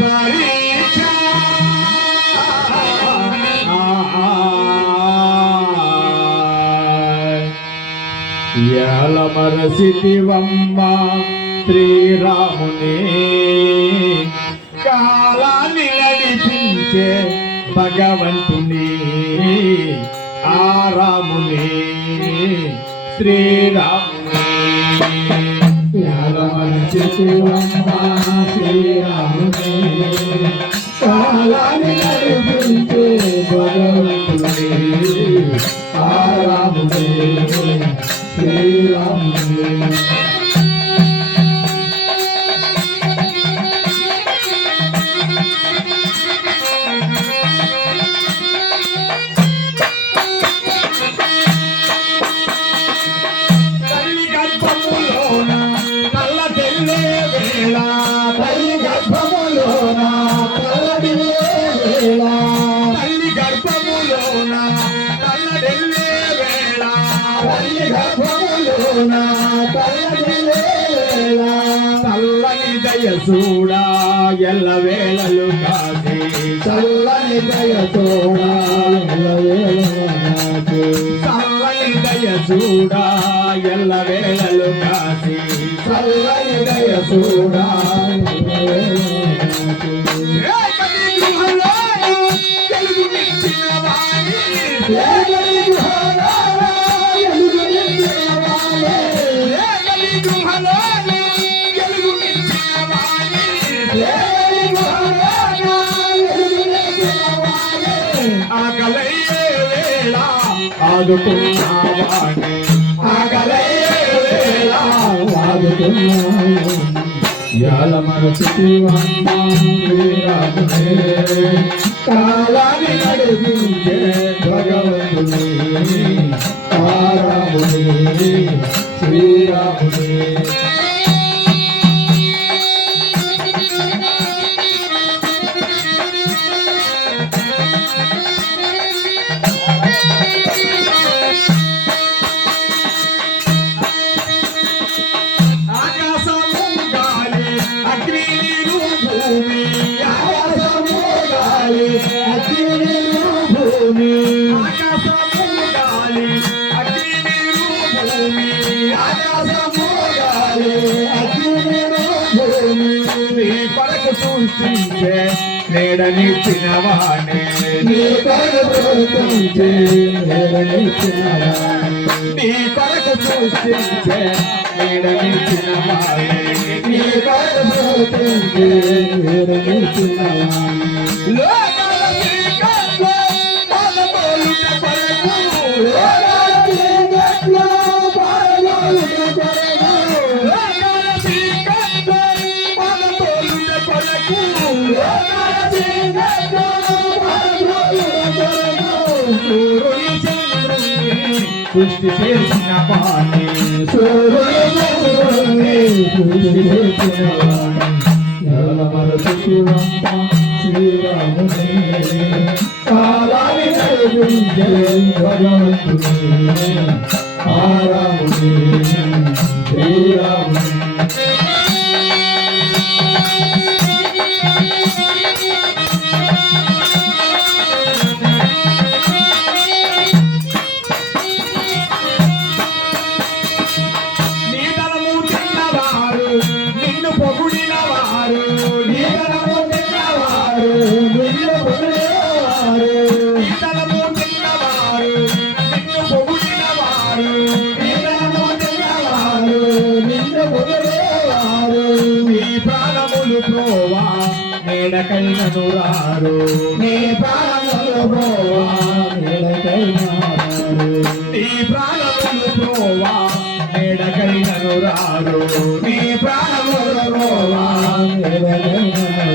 పరీక్ష ఎలా మరసితివమ్మ శ్రీరాముని కాలాన్ని నడిపించే భగవంతుని ఆ రాముని శ్రీరాముని ఎలా మరసితివమ్మ శ్రీరాముని కాలాన్ని నడిపించే భగవంతుని ఆ రాముని శ్రీరాముని తల్లి గర్భములోన కళ్ళ తెల్లే వేళ తల్లి గర్భములోన కళ్ళ తెల్లే వేళ తల్లి గర్భములోన కళ్ళ తెల్లే వేళ తల్లి గర్భములోన కళ్ళ తెల్లే వేళ చల్లని దయ చూడా ఎల్ల వేళలు కాసి చల్లని దయ చూడా ఎల్ల వేళలు కాసి చల్లని దయ చూడా ఎల్ల వేళలు కాసి చల్లని దయ చూడా ఆగలయ్యే వేళ ఆదుకున్నావాణి ఆగలయ్యే వేళ ఆదుకున్నావాణి ఎలా మరచితివమ్మ శ్రీరాముని కాలాన్ని నడిపించే భగవంతుని ఆ రాముని శ్రీరాముని సృష్టించే నేడనిచ్చిన వాణి నీ కొరకు సృష్టించే నేడనిచ్చిన వాణి నీ కొరకు సృష్టించే నేడనిచ్చిన వాణి నీ కొరకు సృష్టించే నేడనిచ్చిన వాణి లోకాల చీకట్లో పాదమోలుట కొరకు లోకాల చీకట్లో పాదమోలుట కొరకు లోకాల చీకట్లో పాదమోలుట కొరకు లోకాల చీకట్లో పాదమోలుట కొరకు సూర్యుని చంద్రుని సృష్టి చేసిన వాణి సూర్యుని చంద్రుని సృష్టి చేసిన వాణి ఎలా మరచితివమ్మ శ్రీరాముని కాలాన్ని నడిపించే భగవంతుని ఆ రాముని శ్రీరాముని నీ ధనము తిన్నవారు నిన్ను పొగిడిన వారు నీ ధనము తిన్నవారు నిన్ను పొగిడేవారు నీ ధనము తిన్నవారు నిన్ను పొగిడిన వారు నీ ధనము తిన్నవారు నిన్ను పొగిడేవారు నీ ప్రాణములు ప్రోవా నేడకైనను రారు నీ ప్రాణములు ప్రోవా నేడకైనా రారు నీ ప్రాణములు ప్రోవా నేడకైనను రారు నీ ప్రాణములు ప్రోవా నేడకైనా